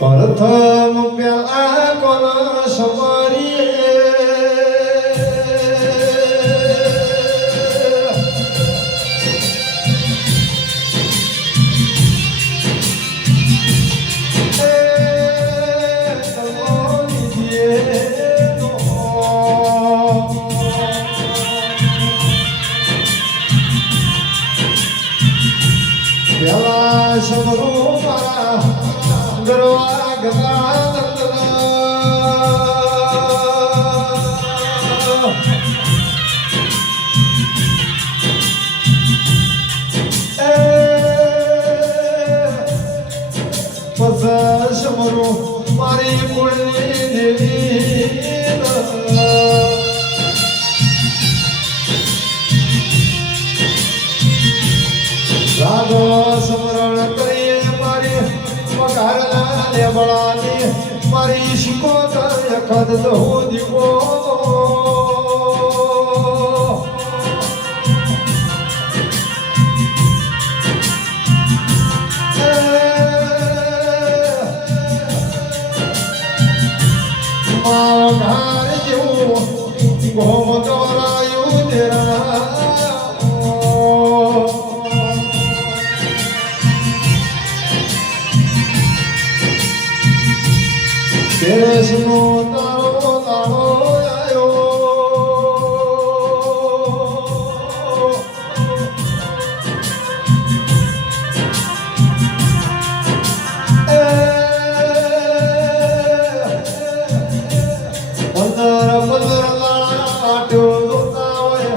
પ્રથમ પ્યા કોન સમારી પેલા સમરૂ મારા ગરવા ગગા પસ સમરૂ મારી કુળની દેવી રાધો સમરણ કરીએ મારી મકારના લેબડાની મારી શિકોતર ખદ દો દીવો ઘાર જેવું ગોમ દોરાયું તેરા દેશનો તારો તારો આયો પંદર લાણા કાટ્યો જોતા હોય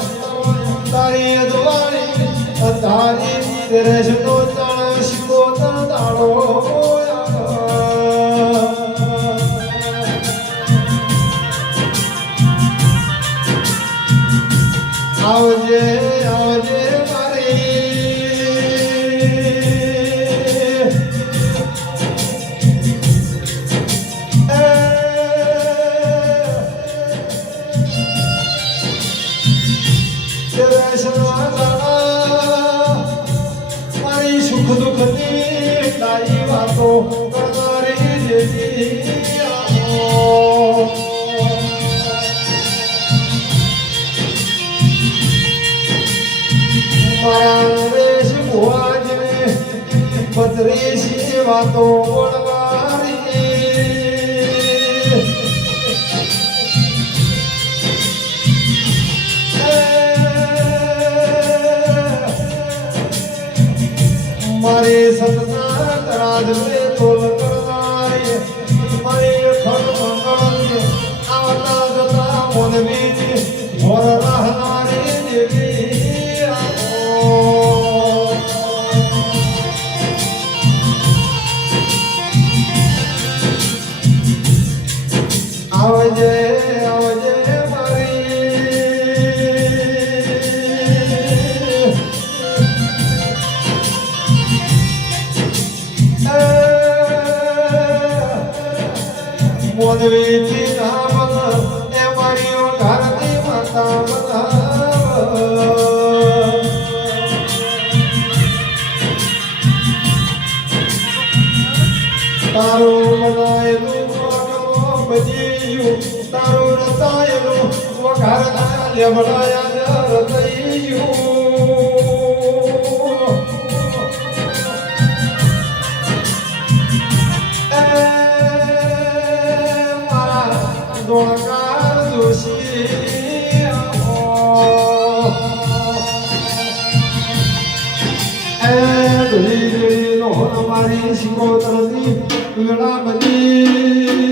તારી દ્વારી અંધારી દેશનો તાળ શિકોતર તાળો આવજે આવજે મારી સુખ દુઃખની તારી વાતો કરનારી દેવી મારા રેશ ભુવાજને બદરેશી વાતો વળવારી મારે સતનાથ રાજને તોલ કરનારી મારી ખડ મંગળ આવતા જતા મોનવી મોર રહનારી દેવી આવજે આવજે મારી મોનવીથી નામ એ મારી ઘરની માતા બધા તારું બનાયેલું બજીયું તારું રતાયેલું વઘારના લેબડાયા રતૈયું મારા દોણકાર દોષી મારી શિકોતરની વેળા બધી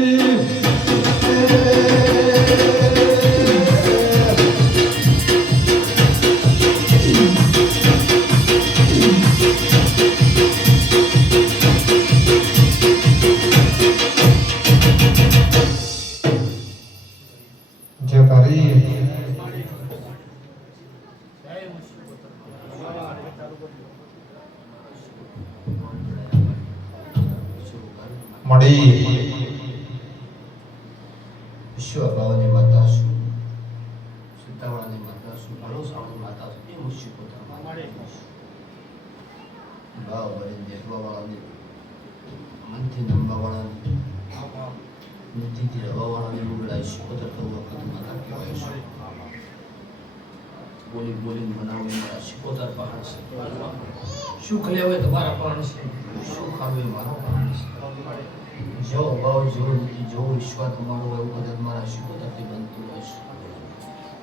જે તારી મળી છું, ભરોસાવાળી માતા છું, એ મુશ્ય પોતા ભાવ ભરી દેખવાવાળાને, મનથી નમવાવાળાને, બુદ્ધિથી રવાવાળાને ઉગડાય શિકોતર કરવું વખત માતા કહેવાય છે. બોલી બોલીને બનાવું મારા શિકોતર પહાડ છે. સુખ લેવું એ તમારા પણ છે, સુખ આવે મારો પણ છે. જો ભાવ જો નીતિ જો વિશ્વા તમારો હોય એવું કદાચ મારા શિકોતરથી બનતું હોય છે.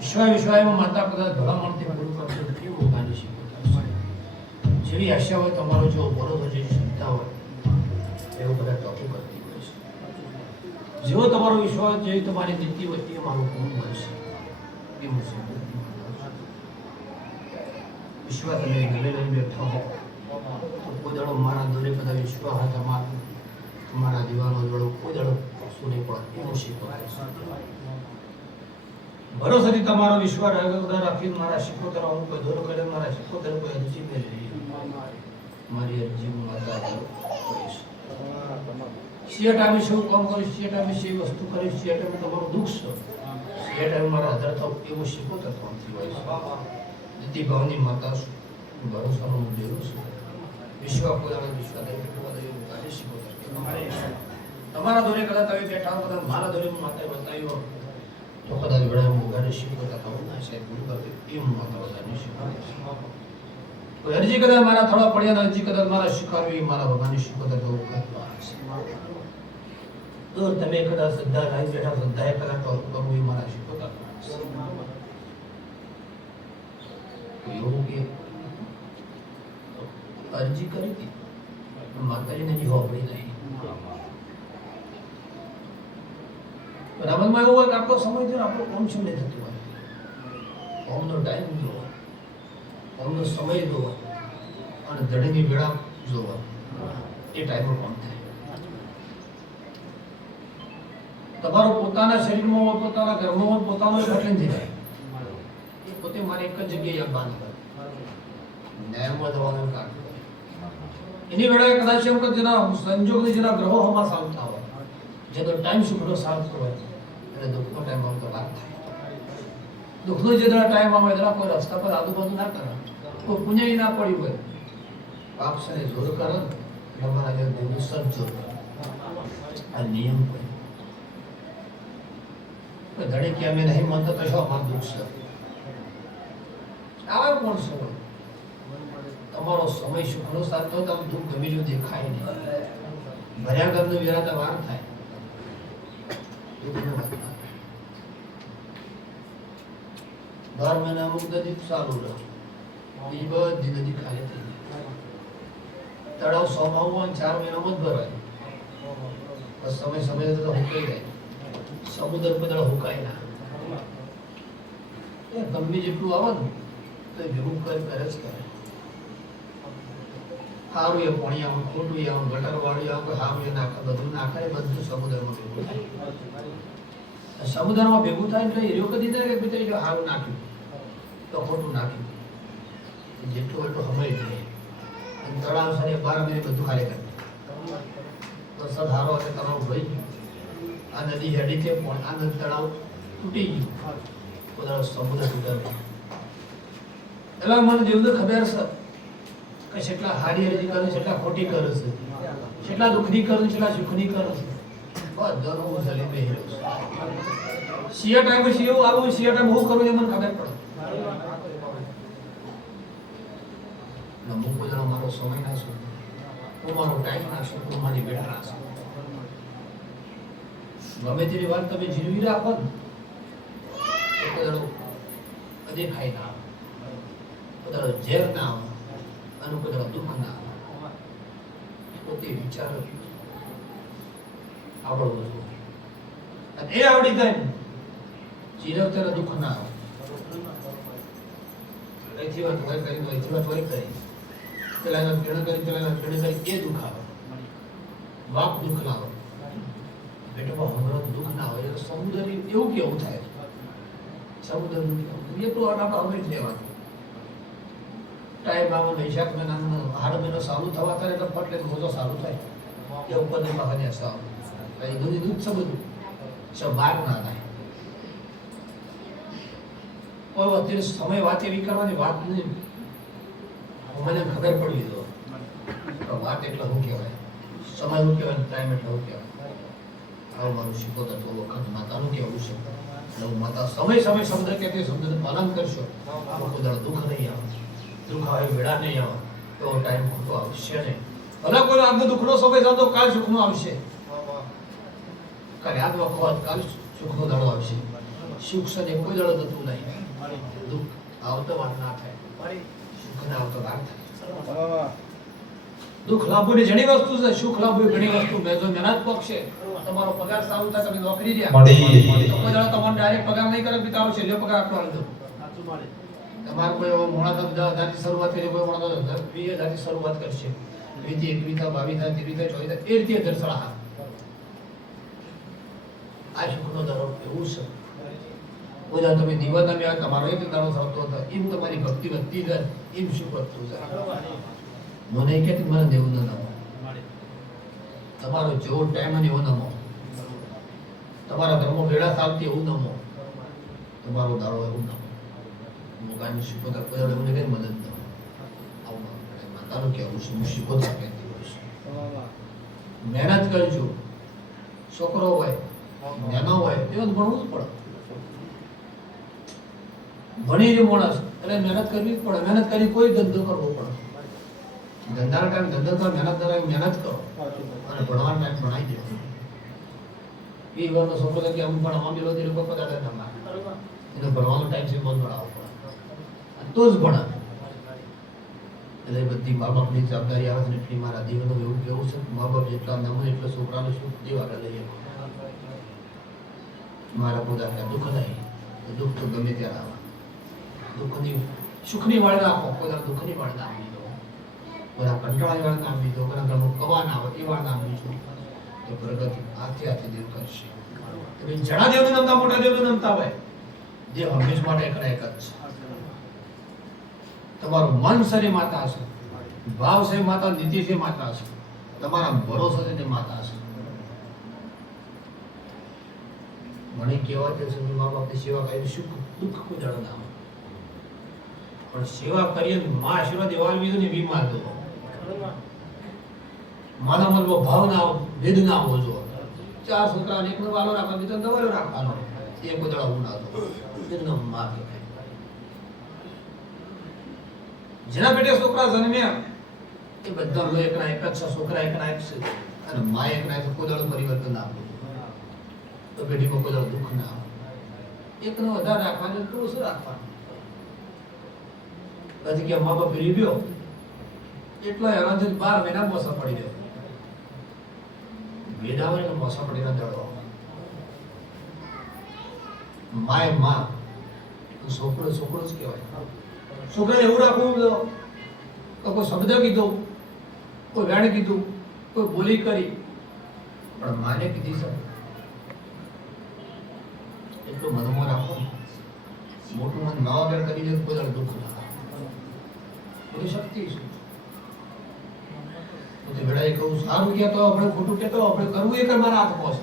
વિશ્વામાં માતા કદાચ ભલામણથી પૂરું કરશે એવું મારી શિકોતર છે. જેવી આશા હોય તમારો જો બરોબર જે ક્ષમતા હોય એવું બધા ટોપી કરતી હોય છે. જેવો તમારો વિશ્વાસ જેવી તમારી નીતિ હોય એ મારું ગુણ હોય છે. એ મુશ્કેલ વિશ્વા તમે ગમે લઈને બેઠા હો તો કોઈ દાડો મારા દોરે બધા વિશ્વા હતા તમારા દીવાનો જોડો કોઈ દાડો શું નહીં પડે એ મુશ્કેલ ભરોસાથી તમારો વિશ્વાસ રાખીને મારા શિકોતર હું કોઈ દોરો કરે મારા શિકોતર કોઈ અરજી મેં લઈ મારી અરજી માતા કરીશ. સીએ ટાઈમે શું કામ કરીશ, સીએ ટાઈમે સી વસ્તુ કરીશ, સીએ ટાઈમે તમારું દુઃખ છે, સીએ ટાઈમે મારા આધાર થાવ એવું શિકોતર કામથી હોય છે. દીદી ભાવની માતા છું, ભરોસાનું દેવું છું. વિશ્વા પોતાના વિશ્વા કાર્ય શિકોતર તમારા દોરે કદાચ તમે બેઠા હો, કદાચ મારા દોરે માતાએ બતાવ્યો તો કદાચ વડે હું ઘરે શીખવતા થવું ના સાહેબ ભૂલ કરતી એ હું માતા બધાને શીખવાડીશ. કોઈ અરજી કદાચ મારા થોડા પડ્યા અરજી કદાચ મારા શીખવાડવી મારા ભગવાનની શીખવતા થવું કરતા તો તમે કદાચ શ્રદ્ધા રાઈ બેઠા શ્રદ્ધાએ કદાચ કરવું એ મારા શીખવતા એવું કે અરજી કરી હતી માતાજીને હજી હોબળી નહીં. રામનમાં એવું હોય કે આપણો સમય જો આપણો કોમ શું નહીં થતું હોય, કોમનો ટાઈમ જોવો, કોમનો સમય જોવો અને ધણીની વેળા જોવો એ ટાઈમનો કોમ થાય. તમારો પોતાના શરીરમાં હોય, પોતાના ઘરમાં હોય, પોતાનો ઘટન થઈ જાય એ પોતે મારે એક જ જગ્યાએ બાંધ કરે ન્યાયમાં જવાનું કાઢવું એની વેળાએ કદાચ એમ કે જેના સંજોગની જેના ગ્રહો હમા સાલતા હોય, જેનો ટાઈમ સુખનો સાલતો હોય અને દુઃખનો ટાઈમ આવતો લાગ થાય. દુઃખનો જે ટાઈમ આવે જરા કોઈ રસ્તા પર આજુબાજુ ના કરે, કોઈ પુણ્ય ના પડી હોય, પાપ સને જોર કરે તમારા જે દેવનું સત જોર કરે આ નિયમ હોય. ધડે કે અમે નહીં માનતા તો શું અમારું દુઃખ છે આવે કોણ છે? તમારો સમય સુખનો સાથ તો તમે દુઃખ ગમેલું દેખાય નહીં. ભર્યા ઘરનો વિરાતા વાર થાય દુઃખનો વાત ના થાય. 12 મહિના અમુક નદી સારું રહે, બીજી બધી નદી ખાલી થઈ જાય. તળાવ 100 માં હોય 4 મહિનામાં જ ભરાય, બસ સમય સમય તો હુકાઈ જાય. સમુદ્ર બધા હુકાય ના, એ ગમે જેટલું આવે ને તો ભેગું કરે જ કરે. સારું એ પાણી આવું, ખોટું એ આવું, ગટર વાળી આવું, સારું એ નાખે, બધું નાખે, બધું સમુદ્રમાં ભેગું થાય. સમુદ્રમાં ભેગું થાય એટલે હીરો કદી થાય કે જો સારું નાખ્યું તો ખોટું નાખ્યું, જેટલું એટલું હમાઈ જાય. અને તળાવ સારી 12 મહિને બધું ખાલી કરે તો સદ હારો એટલે તળાવ ભરી ગયું. આ નદી હેડી છે પણ આ નદી તળાવ તૂટી ગયું, પોતાનો સમુદ્ર તૂટે. એટલે મને જેવું ખબર છે કે કેટલા હારી હરી કરે છે, કેટલા ખોટી કરે છે, કેટલા દુઃખની કરે છે, કેટલા સુખની કરે છે, બધાનો હું જલી બેહી છું. સીએ ટાઈમે સીએ આવું, સીએ ટાઈમ હું કરું એ મને ખબર પડે. અમુક બધા મારો સમય ના શું, હું મારો ટાઈમ ના શું, હું મારી બેઠા ના શું. ગમે તેની વાત તમે જીરવી રાખો ને તો કદાડો અદેખાય ના આવે, કદાડો ઝેર ના આવે અને કદાડો દુઃખ ના આવે. પોતે વિચાર આવડવું જોઈએ, અને એ આવડી જાય ને ચીરવતર દુઃખ ના આવે. અહીંથી વાત હોય કરી, અહીંથી વાત હોય કરી, પેલા પીણ કરી, પેલા પીણ કરી, એ દુઃખ આવે. બાપ દુઃખ ના આવે, બેટામાં હમણાં દુઃખ ના હોય. સમુદ્ર એવું કેવું થાય, સમુદ્ર એટલું આપણે અમે જ લેવાનું. ટાઈમ આવે વૈશાખ મહિનાનો હાડ મહિનો સારું થવા કરે એટલે ફટ એટલે મોજો સારું થાય એ ઉપરની મહાને સારું એ દૂધ દૂધ છે બધું બહાર ના થાય. કોઈ અત્યારે સમય વાત એવી કરવાની વાત નહીં. મને ખબર પડી દો તો વાત એટલે શું કહેવાય, સમય શું કહેવાય, ટાઈમ એટલે શું કહેવાય. આવું મારું શીખોતર તો વખત માતાનું કહેવું છે. એટલે હું માતા સમય સમય શબ્દ કે તે શબ્દનું પાલન કરશો કોઈ દાડો દુઃખ નહીં આવે, દુઃખ આવે વેળા નહીં આવે, એવો ટાઈમ ખોટો આવશે નહીં. ભલે કોઈ આજનો દુઃખનો સમય થતો કાલ સુખનો આવશે, કાલે આજ વખત કાલ સુખનો દાડો આવશે. સુખ સદે કોઈ દાડો થતું નહીં. દુઃખ આવતો વાત ના થાય, સુખ ના આવતો વાત થાય. દુઃખ લાભોની ઘણી વસ્તુ છે, સુખ લાભોની ઘણી વસ્તુ. મેં જો મહેનત પક્ષે તમારો પગાર સારું થાય, તમે નોકરી રહ્યા તો કોઈ દાડો તમને ડાયરેક્ટ પગાર નહીં કરે કે તારો છેલ્લો પગાર આટલો આવી દો. તમારે કોઈ એવો મોડા 10,000 શરૂઆત કરી, કોઈ મોડા 20,000 શરૂઆત કરશે, 20, 21, 22, 23, 24 એ રીતે દર્શળા. આ સુખનો દરો એવું છે. બધા તમે દીવા તમે તમારો એક દાડો થતો હતો એમ તમારી ભક્તિ વધતી જાય, એમ સુખ વધતું જાય. મને કે મને દેવું ન નમો, તમારો જેવો ટાઈમ અને એવો નમો, તમારા ધર્મો વેળા ચાલતી એવું નમો, તમારો દાડો એવું નમો. મોગાની શીખોતર કોઈ એવું નહીં મદદ ન આવું માતાનું કહેવું છે. હું શીખોતર કહેતી હોઉં છું. મહેનત કરજો. છોકરો હોય નાનો હોય એવું ભણવું જ પડે. ભણી રહ્યો માણસ એટલે મહેનત કરવી જ પડે. મહેનત કરી કોઈ ધંધો કરવો પડે. ધંધાનો ટાઈમ ધંધો કરો, મહેનત કરો, મહેનત કરો અને ભણવાનો ટાઈમ ભણાવી દો. એ વારનો છોકરો કે અમુક ભણવા મેલો તે લોકો પગાર ન માગે, એને ભણવાનો ટાઈમ છે બંધ ભણાવવો પડે તો જ ભણે. એટલે બધી મા બાપની જવાબદારી આવે છે. એટલી મારા દીવનું એવું કેવું છે, મા બાપ જેટલા નમો એટલો છોકરાનું સુખ દેવ આગળ લઈએ. મારા પોતા દુઃખ નહીં, દુઃખ તો ગમે ત્યારે આવે. દુઃખની સુખની વાળી રાખો, કોઈ દુઃખની વાળી ના આપી દો, બધા કંટાળા વાળી ના આપી દો, બધા ઘરનું કવા ના આવે એ વાળી ના આપી દો, તો પ્રગતિ હાથે હાથે દેવ કરશે. તમે જણા દેવનું નમતા મોટા દેવનું નમતા હોય, દેવ હંમેશ માટે એક જ છે. તમારું મન છે એ માતા છે, ભાવ છે માતા, નીતિ છે માતા છે, તમારા ભરોસો છે તે માતા છે. મને કહેવાય છે મા બાપની સેવા કરી સુખ દુઃખ કોઈ દાડો ના આવે, પણ સેવા કરીએ માં આશીર્વાદ એવા આવી ને બીમાર દો. મારા મનમાં ભાવ ના ભેદ ના હોવો જોઈએ. 4 છોકરાને એકનો વાલો રાખવાનો, બીજો નવાલો રાખવાનો, એ કોઈ દાડો હું ના દો. એનો માં કહેવાય. જેના પેટે છોકરા જન્મ્યા એ બધા એકના એક જ છે, છોકરા એકના એક છે અને માં એકના એક. કોઈ દાડો પરિવર્તન ના આપવું તો પેઢીમાં કોઈ દાડો દુઃખ ના આવે. એકનો વધારે રાખવાનું, તો ઓછું રાખવાનું. પછી કે મા બાપ રીબ્યો એટલો હેરાન થઈને 12 મહિના મોસા પડી ગયો. વેદાવને મોસા પડીને દડો માય માં છોકરો છોકરો જ કહેવાય. છોકરાને એવું રાખવું તો કોઈ શબ્દ કીધો, કોઈ વેણ કીધું, કોઈ બોલી કરી, પણ માને કીધી છે એટલું મનમાં રાખો. મોટું મન નવા વેણ કરી દે કોઈ દાડો દુઃખ ના આવે. બધી શક્તિ છે. તો વેળાએ કહું સારું કહેતો આપણે ખોટું કહેતો આપણે કરવું એ કર મારા હાથમાં છે.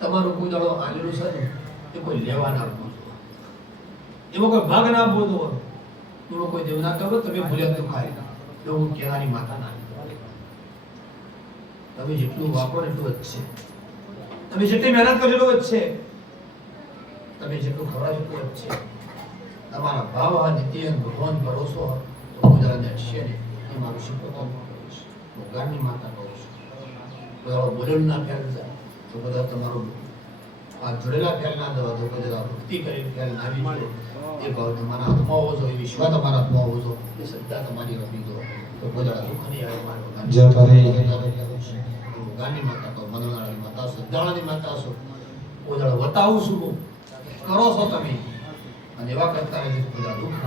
તમારું કોઈ દાડો આલેલું છે ને એ કોઈ લેવા ના આપવું જોઈએ, એવો કોઈ ભાગ ના આપવો જોઈએ, એવો કોઈ દેવ ના કરો. તમે ભૂલ્યા તો ખાય એવું કહેવાની માતા ના. તમે જેટલું વાપરો એટલું જ છે, તમે જેટલી મહેનત કરેલું જ છે, તમે જેટલું ખવડાવો એટલું જ છે. તમારા ભાવ આ નિત્ય ભગવાન ભરોસો તો ગુજરાતને અટશે ને. એ મારું શીખવતા ભગવાનની માતા કહું છું. બધા બોલેલું ના ફેલ જાય તો બધા તમારું આ જોડેલા ફેલ ના દવા તો બધા ભક્તિ કરી ફેલ ના આવી જોઈએ. એ ભાવ તમારા હાથમાં હોવો જોઈએ, વિશ્વાસ તમારા હાથમાં હોવો જોઈએ, એ શ્રદ્ધા તમારી રમી દો તો બધા દુઃખ નહીં આવે. ભગવાનની માતા તો મનવાળી માતા, શ્રદ્ધાળાની માતા છો. બધા બતાવું છું કરો છો તમે અને એવા કરતા બધા દુઃખ